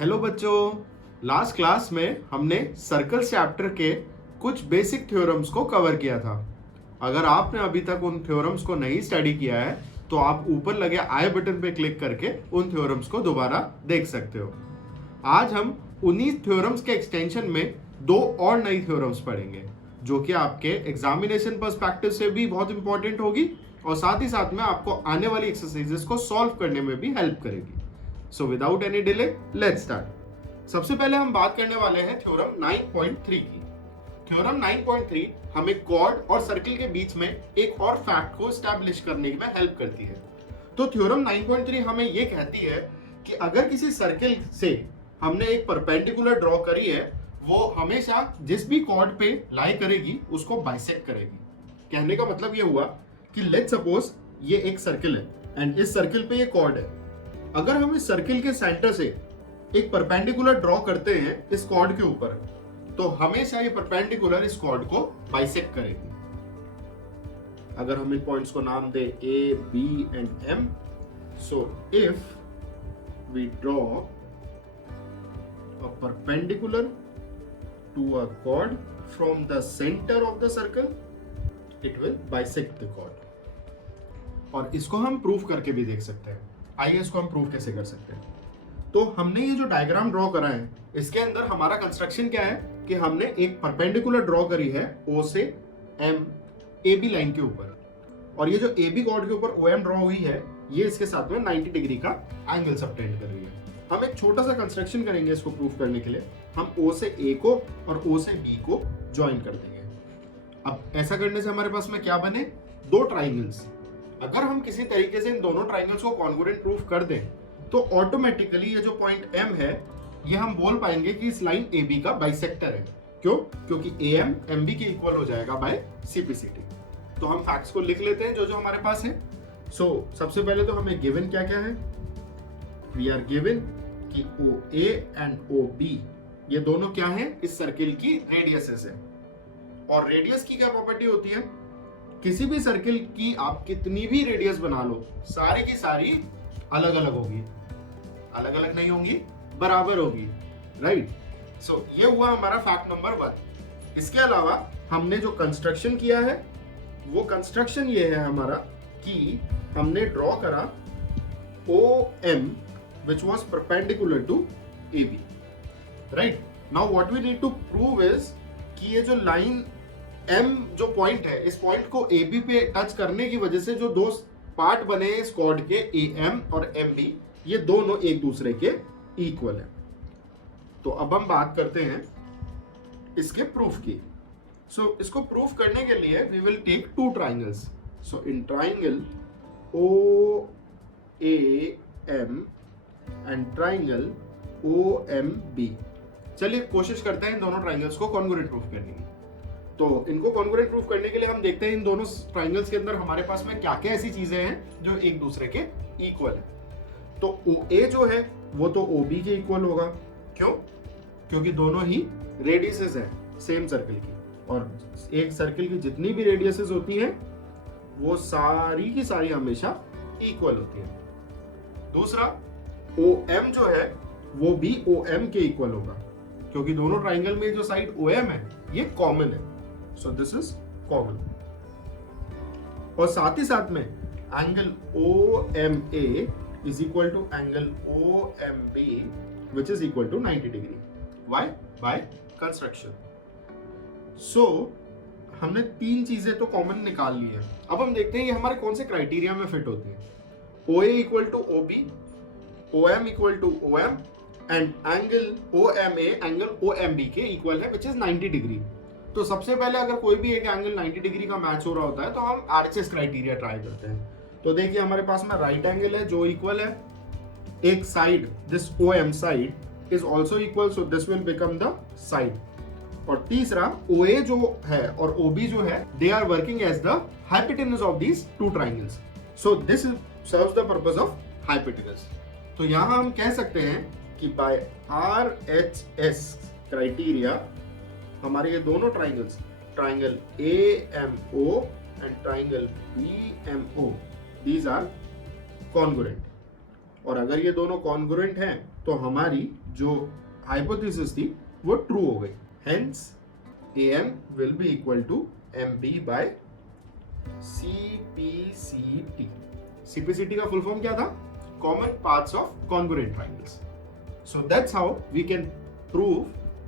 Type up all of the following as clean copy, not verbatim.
Hello बच्चों, last class में हमने सर्कल चैप्टर के कुछ बेसिक थ्योरम्स को कवर किया था। अगर आपने अभी तक उन थ्योरम्स को नहीं स्टडी किया है तो आप ऊपर लगे आई बटन पे क्लिक करके उन थ्योरम्स को दोबारा देख सकते हो। आज हम उन्हीं थ्योरम्स के एक्सटेंशन में दो और नई थ्योरम्स पढ़ेंगे जो कि आपके एग्जामिनेशन पर्सपेक्टिव से भी बहुत इंपॉर्टेंट होगी और साथ ही साथ में आपको आने वाली एक्सरसाइजेस को सॉल्व करने में भी हेल्प करेगी। So without any delay let's start. सबसे पहले हम बात करने वाले हैं थ्योरम 9.3 की। थ्योरम 9.3 हमें कॉर्ड और सर्कल के बीच में एक और फैक्ट को एस्टैब्लिश करने में हेल्प करती है। तो थ्योरम 9.3 हमें ये कहती है कि अगर किसी सर्कल से हमने एक परपेंडिकुलर ड्रॉ करी है, वो हमेशा जिस भी कॉर्ड पे लाई करेगी उसको बाइसेक्ट करेगी। कहने का मतलब ये हुआ कि लेट्स सपोज ये एक सर्कल है एंड इस सर्कल पे ये कॉर्ड है। अगर हम इस सर्कल के सेंटर से एक परपेंडिकुलर ड्रॉ करते हैं इस कॉर्ड के ऊपर, तो हमेशा ये परपेंडिकुलर इस कॉर्ड को बाइसेक्ट करेगी। अगर हम इन पॉइंट्स को नाम दे A, B and M, so if we draw a perpendicular to a chord from the centre of the circle, it will bisect the chord. और इसको हम प्रूव करके भी देख सकते हैं। आइए इसको हम प्रूव कैसे कर सकते हैं। तो हमने ये जो डायग्राम ड्रॉ करा है, इसके अंदर हमारा कंस्ट्रक्शन क्या है कि हमने एक परपेंडिकुलर ड्रॉ करी है ओ से एम ए बी लाइन के ऊपर, और ये जो ए बी कॉर्ड के ऊपर ओ एम ड्रॉ हुई है, ये इसके साथ में 90 डिग्री का एंगल सबटेंड कर रही है। हम एक छोटा सा कंस्ट्रक्शन करेंगे इसको प्रूव करने के लिए। हम ओ से ए को और ओ से बी को ज्वाइन कर देंगे। अब ऐसा करने से हमारे पास में क्या बने, दो ट्राइंगल्स। अगर हम किसी तरीके से इन दोनों ट्राइंगल्स को कॉन्ग्रुएंट प्रूफ कर दें तो ऑटोमेटिकली ये जो पॉइंट M है, ये हम बोल पाएंगे कि इस लाइन AB का बाइसेक्टर है। क्यों? क्योंकि AM MB के इक्वल हो जाएगा बाय CPCT। तो हम फैक्ट्स को लिख लेते हैं जो जो हमारे पास है। सबसे पहले तो हमें गिवन क्या क्या है। वी आर गिवन कि OA एंड OB ये दोनों क्या है, इस सर्किल की रेडियसेस है। और रेडियस की क्या प्रॉपर्टी होती है, किसी भी सर्किल की आप कितनी भी रेडियस बना लो, सारी की सारी अलग अलग होगी। अलग अलग नहीं होंगी, बराबर होगी, राइट। सो ये हुआ हमारा फैक्ट नंबर 1। इसके अलावा हमने जो कंस्ट्रक्शन किया है, वो कंस्ट्रक्शन ये है हमारा कि हमने ड्रॉ करा OM which was perpendicular to AB, right? Now what we need to prove is कि ये जो लाइन M जो पॉइंट है, इस पॉइंट को AB पे टच करने की वजह से जो दो पार्ट बने इस कॉर्ड के AM और MB, ये दोनों एक दूसरे के इक्वल है। तो अब हम बात करते हैं इसके प्रूफ की। इसको प्रूफ करने के लिए we will take two triangles. In triangle OAM and triangle OMB, चलिए कोशिश करते हैं इन दोनों ट्राइंगल्स को कॉन्ग्रुएंट प्रूफ करने की। तो इनको कॉन्ग्रुएंट प्रूफ करने के लिए हम देखते हैं इन दोनों ट्राइंगल्स के अंदर हमारे पास में क्या क्या ऐसी चीजें हैं जो एक दूसरे के इक्वल है। तो OA जो है वो तो OB के इक्वल होगा। क्यों? क्योंकि दोनों ही रेडियसेस हैं सेम सर्कल की, और एक सर्कल की जितनी भी रेडियसेस होती हैं वो सारी की सारी हमेशा इक्वल होती है। दूसरा, OM जो है वो भी OM के इक्वल होगा, क्योंकि दोनों ट्राइंगल में जो साइड OM है ये कॉमन है। So this is common. और साथ ही साथ में angle OMA is equal to angle OMB which is equal to 90 degree. Why? By construction. हमने तीन चीजें तो कॉमन निकाल ली है। अब हम देखते हैं ये हमारे कौन से क्राइटेरिया में फिट होते हैं। OA equal to OB, OM equal to OM and angle OMA angle OMB के इक्वल है विच इज 90 डिग्री। तो सबसे पहले अगर कोई भी एक एंगल 90 डिग्री का मैच हो रहा होता है तो हम RHS क्राइटेरिया ट्राई करते हैं। तो देखिए हमारे पास में राइट एंगल है जो इक्वल है, एक side this OM side is also equal, so this will become the side. और तीसरा OA जो है और OB जो है, they are working as the hypotenuse of these two triangles, so this serves the purpose of hypotenuse. तो यहां हम कह सकते हैं कि बाय RHS क्राइटेरिया हमारे ये दोनों triangles, triangle AMO and triangle BMO, these are congruent. और अगर ये दोनों कॉन्ग्रुएंट हैं तो हमारी जो हाइपोथेसिस थी वो ट्रू हो गई। Hence AM will be equal to MB by CPCT। CPCT का फुल फॉर्म क्या था? Common parts of congruent triangles. So that's how we can prove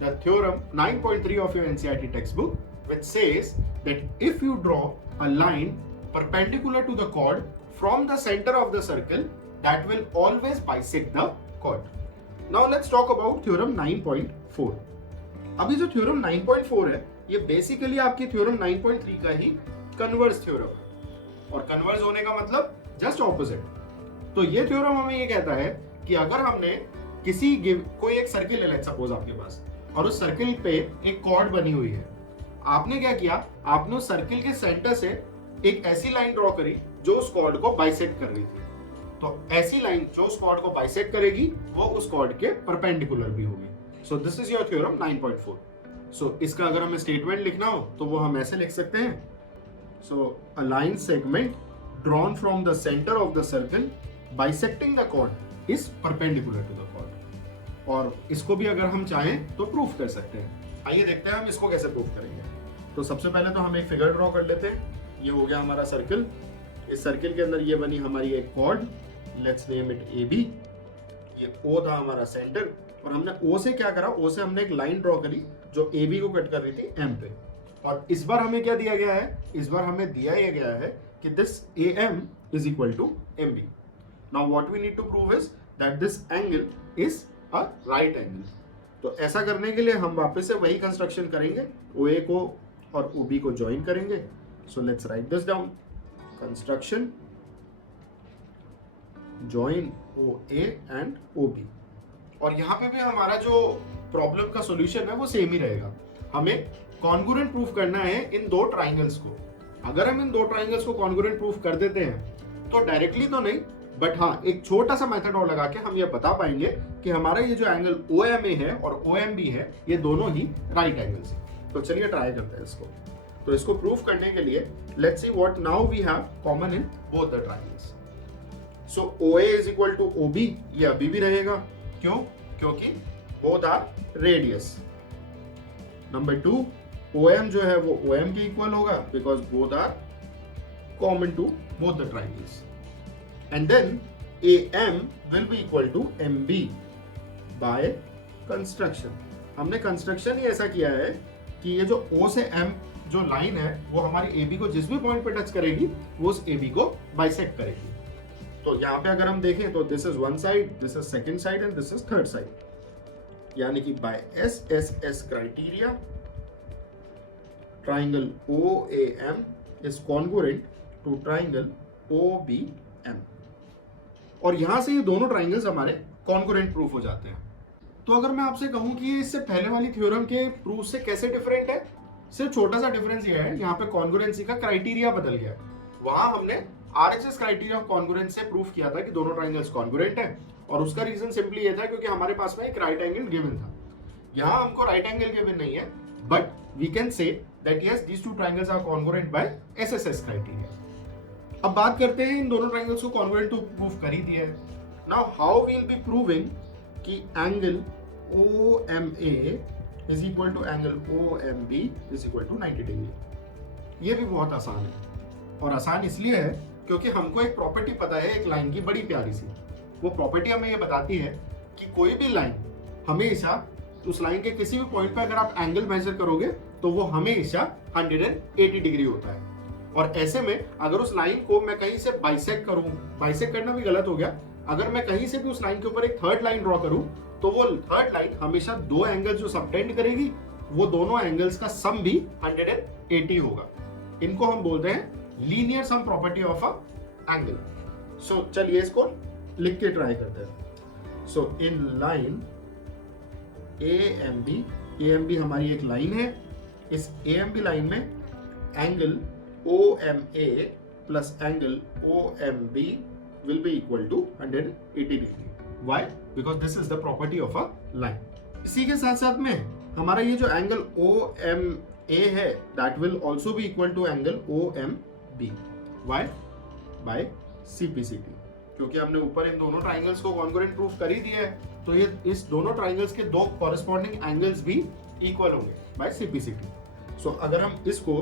the theorem 9.3 of your NCERT textbook, which says that if you draw a line perpendicular to the chord from the center of the circle, that will always bisect the chord. Now let's talk about theorem 9.4. अभी जो theorem 9.4 है ये basically आपकी theorem 9.3 का ही converse theorem है, और converse होने का मतलब जस्ट ऑपोजिट। तो ये थ्योरम हमें ये कहता है कि अगर हमने कोई एक सर्किल ले लें सपोज आपके पास, और उस सर्किल पे एक कॉर्ड बनी हुई है, आपने क्या किया, आपने उस सर्किल के सेंटर से एक ऐसी लाइन ड्रॉ करी जो उस कॉर्ड को बाइसेक्ट कर रही थी। तो ऐसी लाइन जो उस कॉर्ड को बाइसेक्ट करेगी वो उस कॉर्ड के परपेंडिकुलर भी होगी। सो दिस इज योर थ्योरम 9.4। सो इसका अगर हमें स्टेटमेंट लिखना हो तो वो हम ऐसे लिख सकते हैं, so a line segment drawn from the centre of the circle bisecting the chord is perpendicular to the chord. और इसको भी अगर हम चाहें तो प्रूफ कर सकते हैं। आइए देखते हैं हम इसको कैसे प्रूफ करेंगे। तो सबसे पहले तो हम एक फिगर ड्रॉ कर लेते हैं। ये हो गया हमारा सर्किल। इस सर्किल के अंदर ये बनी हमारी एक chord, let's name it AB। ये O था हमारा सेंटर, और हमने O से क्या करा, O से हमने एक लाइन ड्रॉ करी जो AB को कट कर रही थी M पे। और इस बार हमें क्या दिया गया है, इस बार हमें दिया ये गया है कि this AM is equal to MB। Now what we need to prove is that this angle is a right angle। तो ऐसा करने के लिए हम वापस से वही कंस्ट्रक्शन करेंगे, OA को और OB को ज्वाइन करेंगे। So let's write this down, construction join OA and OB। और यहाँ पे भी हमारा जो प्रॉब्लम का सॉल्यूशन है वो सेम ही रहेगा। हमें कॉन्ग्रुएंट प्रूफ करना है इन दो ट्राइंगल्स को। अगर हम इन दो ट्राइंगल्स को कॉन्ग्रुएंट प्रूफ कर देते हैं तो डायरेक्टली तो नहीं, बट हाँ एक छोटा सा मेथड और लगा के हम ये बता पाएंगे कि हमारा ये जो एंगल OMA है और OMB है ये दोनों ही राइट एंगल्स हैं। तो चलिए ट्राई करते हैं इसको। तो इसको प्रूफ करने के लिए let's see what now we have common in both the triangles. So OA is equal to OB, ये अभी भी रहेगा। क्यों? क्योंकि both are radius. Number 2, OM जो है वो OM के इक्वल होगा because both are common to both the triangles. And then AM will be equal to MB by construction। हमने कंस्ट्रक्शन ही ऐसा किया है कि ये जो O से M जो लाइन है वो हमारी AB को जिस भी पॉइंट पे टच करेगी वो उस AB को बाइसेक्ट करेगी। तो यहाँ पे अगर हम देखें तो this is one side, this is second side and this is third side. यानी कि by SSS criteria triangle OAM is congruent to triangle OBM। और यहां से ये दोनों ट्राइंगल्स हमारे कॉन्ग्रुएंट प्रूफ हो जाते हैं। तो अगर मैं आपसे कहूं कि इससे पहले वाली थ्योरम के प्रूफ से कैसे डिफरेंट है, सिर्फ छोटा सा डिफरेंस ये है, यहाँ पे कॉन्ग्रुएंसी का क्राइटेरिया बदल गया। वहां हमने RHS क्राइटेरिया ऑफ कॉन्ग्रुएंस से प्रूफ किया था कि दोनों ट्राइंगल्स कॉन्ग्रुएंट है, और उसका रीजन सिंपली ये था क्योंकि हमारे पास में एक राइट एंगल गिवन था। यहाँ हमको राइट एंगल गिवन नहीं है, but we can say that yes these two triangles are congruent by SSS criteria. अब बात करते हैं इन दोनों ट्राइंगल्स को कॉन्ग्रुएंट टू प्रूफ कर ही दिया है। Now how we will be proving कि angle OMA is equal to angle OMB is equal to 90 degree. ये भी बहुत आसान है, और आसान इसलिए है क्योंकि हमको एक प्रॉपर्टी पता है एक लाइन की बड़ी प्यारी सी। वो प्रॉपर्टी हमें ये बताती है कि कोई भी लाइन हमेशा उस लाइन के किसी भी पॉइंट पर अगर आप एंगल मेजर करोगे तो वो हमेशा 180 डिग्री होता है। और ऐसे में अगर उस लाइन को मैं कहीं से बाइसेक्ट करूं, बाइसेक्ट करना भी गलत हो गया, अगर मैं कहीं से भी उस लाइन के ऊपर एक थर्ड लाइन ड्रॉ करूं तो वो थर्ड लाइन हमेशा दो एंगल जो सबटेंड करेगी वो दोनों एंगल्स का सम भी 180 होगा। इनको हम बोलते हैं linear sum property of a angle. So चलिए इसको लिख के ट्राई करते हैं। सो इन लाइन AMB हमारी एक लाइन है। इस AMB लाइन में angle OMA plus angle OMB will be equal to 180 degree. Why? Because this is the property of a line. इसी के साथ साथ में हमारा ये जो एंगल OMA है that will also be equal to angle OMB. Why? By CPCT. क्योंकि हमने ऊपर इन दोनों ट्राइंगल्स को कॉन्ग्रुएंट प्रूफ कर ही दिया है। तो ये इस दोनों ट्राइंगल्स के दो कॉरेस्पॉन्डिंग एंगल्स भी इक्वल होंगे बाय सिंप्लिसिटी। सो अगर हम इसको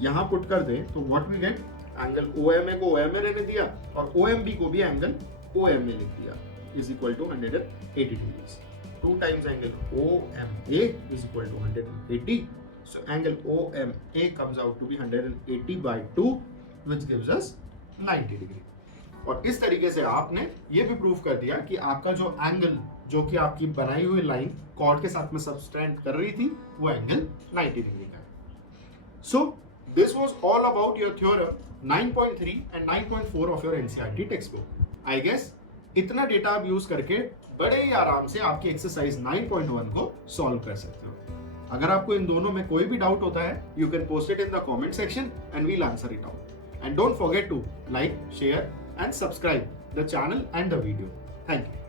यहाँ पुट कर दें तो what we get, angle OMA को OMA रहने दिया और OMB को भी एंगल OMA लिख दिया, is equal to 180 degrees. 2 times angle OMA is equal to 180. So angle OMA comes out to be 180 by 2, which gives us 90 degree. और इस तरीके से आपने ये भी प्रूव कर दिया कि आपका जो एंगल, जो कि आपकी बनाई हुई लाइन कॉर्ड के साथ में सबस्टेंड कर रही थी, वो एंगल 90 डिग्री का है। So this was all about your theorem 9.3 and 9.4 of your NCERT text book. I guess इतना डेटा आप यूज करके बड़े ही आराम से आपकी एक्सरसाइज 9.1 को सॉल्व कर सकते हो। अगर आपको इन दोनों में कोई भी डाउट होता है, you can post it in the comment section and we'll answer it out. And don't forget to like, share and subscribe the channel and the video. Thank you.